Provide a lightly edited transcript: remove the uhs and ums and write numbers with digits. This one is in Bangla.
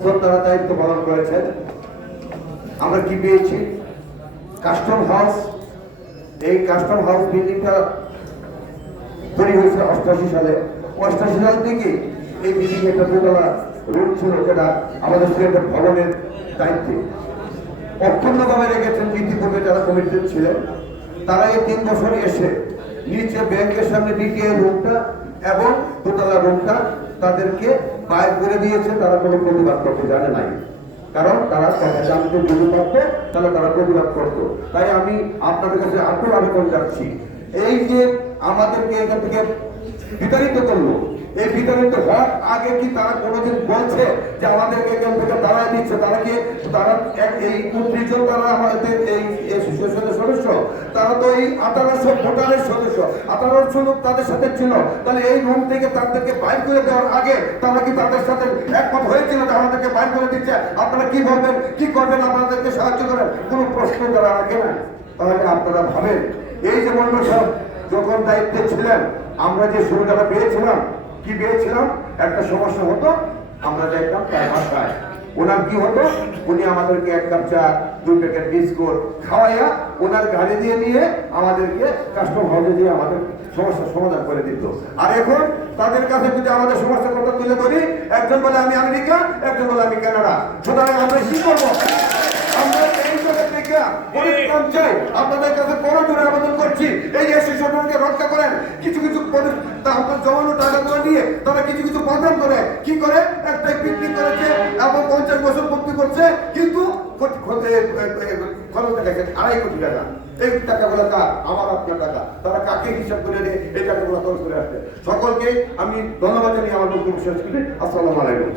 তারা দায়িত্ব পালন করেছেন। আমরা কি পেয়েছি? Custom house. এই কাস্টম হাউস বিল্ডিংটা তৈরি হয়েছে 88 সালে। 88 সাল থেকে এই বিল্ডিং একটা দোতলা রুম ছিল, যেটা আমাদের সিলেটের ভবনের দায়িত্বে অক্ষুণ্ণভাবে রেখেছেন ইতিপূর্বে যারা কমিটি ছিলেন। তারা এই 3 বছর এসে নিচে ব্যাংকের সামনে ডিটিআই রুমটা এবং দোতলা রুমটা তাদেরকে বাইর করে দিয়েছে। তারা কোনো প্রতিবাদ করতে জানে নাই, কারণ তারা কথা জানতে যদি পারতো তাহলে তারা প্রতিবাদ করতো। তাই আমি আপনাদের কাছে আকুল আবেদন যাচ্ছি, এই যে আমাদেরকে এখান থেকে বিতাড়িত করলো, এই বিতাড়িত হওয়ার আগে কি তারা কোনোদিন বলছে যে আমাদেরকে এখান থেকে তাড়াই দিচ্ছে? তারা কি তারা এই 29 জন তারা আমাদের এই সদস্য, তারা তো এই 1800 ভোটারের সদস্য, 1800 লোক তাদের সাথে ছিল। তাহলে এই রুম থেকে তাদেরকে বাইর করে দেওয়ার আগে তারা কি তাদের সাথে একমত হয়েছিল যে আমাদেরকে বাইর করে দিচ্ছে? আপনারা কি বলবেন, কি করবেন? আপনাদেরকে সাহায্য করেন, কোনো প্রশ্ন তারা রাখে না। তাহলে আপনারা ভাবেন, এই যে মন্ডল সাহেব যখন দায়িত্বে ছিলেন, আমরা যে সুবিধাটা পেয়েছিলাম, কি পেয়েছিলাম? একটা সমস্যা হতো, আমরা যাইতাম তার বাসায়, ওনার কি হতো, উনি আমাদেরকে 1 কাপ চা 2 প্যাকেট বিস্কুট খাওয়াইয়া ওনার গাড়ি দিয়ে নিয়ে আমাদেরকে কাস্টম হাউসে দিয়ে আমাদের সমস্যার সমাধান করে দিত। আর এখন তাদের কাছে যদি আমাদের সমস্যার কথা তুলে ধরি, একজন বলে আমি আমেরিকা, একজন বলে আমি কানাডা। সুতরাং আমরা কি করবো? আমরা এই জায়গা থেকে পরিত্রাণ চাই। আপনাদের কাছে বড় জোরে আবেদন করছি, এই শিশুকে রক্ষা করেন। কিছু কিছু আপনার জমানো টাকাগুলো নিয়ে তারা কিছু কিছু প্রোগ্রাম করে, কি করে? একটা পিকনিক করেছে এবং 50 বছর পূর্তি করছে, কিন্তু খরচ দেখেন 2.5 কোটি টাকা। এই টাকাগুলো কার? আমার আপনার টাকা। তারা কাকে হিসাব করে নিয়ে এই টাকাগুলো খরচ করে আসছে? সকলকে আমি ধন্যবাদ জানিয়ে আমার বক্তব্য শেষ করি। আসসালামু আলাইকুম।